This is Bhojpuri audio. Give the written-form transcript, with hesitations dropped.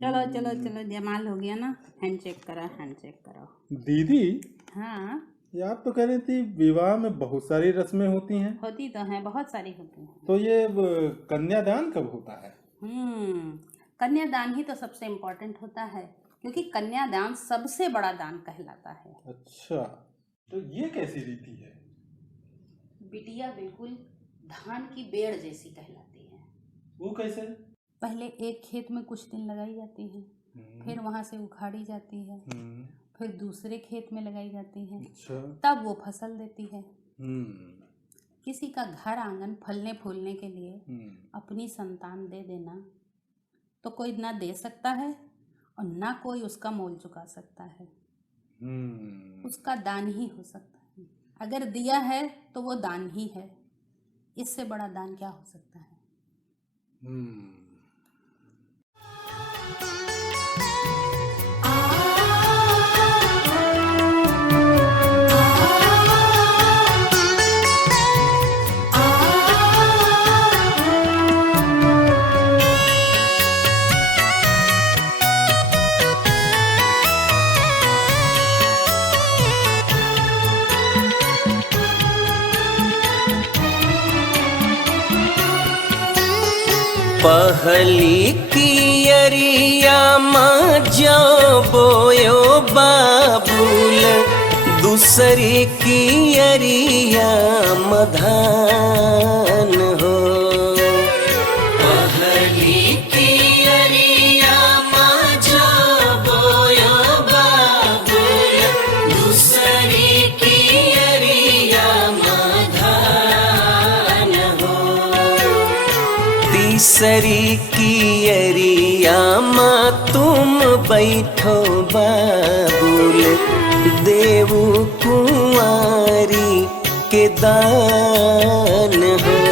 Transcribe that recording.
चलो चलो चलो, जमाल हो गया ना। हैंड चेक करो। दीदी, हाँ, ये आप तो कह रही थी विवाह में बहुत सारी रस्में होती हैं, होती तो हैं, बहुत सारी होती हैं। तो ये कन्यादान कब होता है? कन्यादान ही तो सबसे इम्पोर्टेंट होता है, क्योंकि कन्यादान सबसे बड़ा दान कहलाता है। अच्छा, तो ये कैसी रीति है? बिटिया बिल्कुल धान की बेड़ जैसी कहलाती है। वो कैसे? पहले एक खेत में कुछ दिन लगाई जाती है, फिर वहाँ से उखाड़ी जाती है, फिर दूसरे खेत में लगाई जाती है। अच्छा। तब वो फसल देती है। किसी का घर आंगन फलने फूलने के लिए अपनी संतान दे देना तो कोई ना दे सकता है और ना कोई उसका मोल चुका सकता है। उसका दान ही हो सकता है। अगर दिया है तो वो दान ही है, इससे बड़ा दान क्या हो सकता है। पहली कियरिया माँ जो बोयो बाबुल, दूसरी कियरिया मधान हो। पहली कियरिया माँ जो बोयो बाबुल, दूसरी कियरिया मधान हो। तीसरी कियरिया माँ तुम बैठो बाबुल, देवु कुंवारी के दान हो।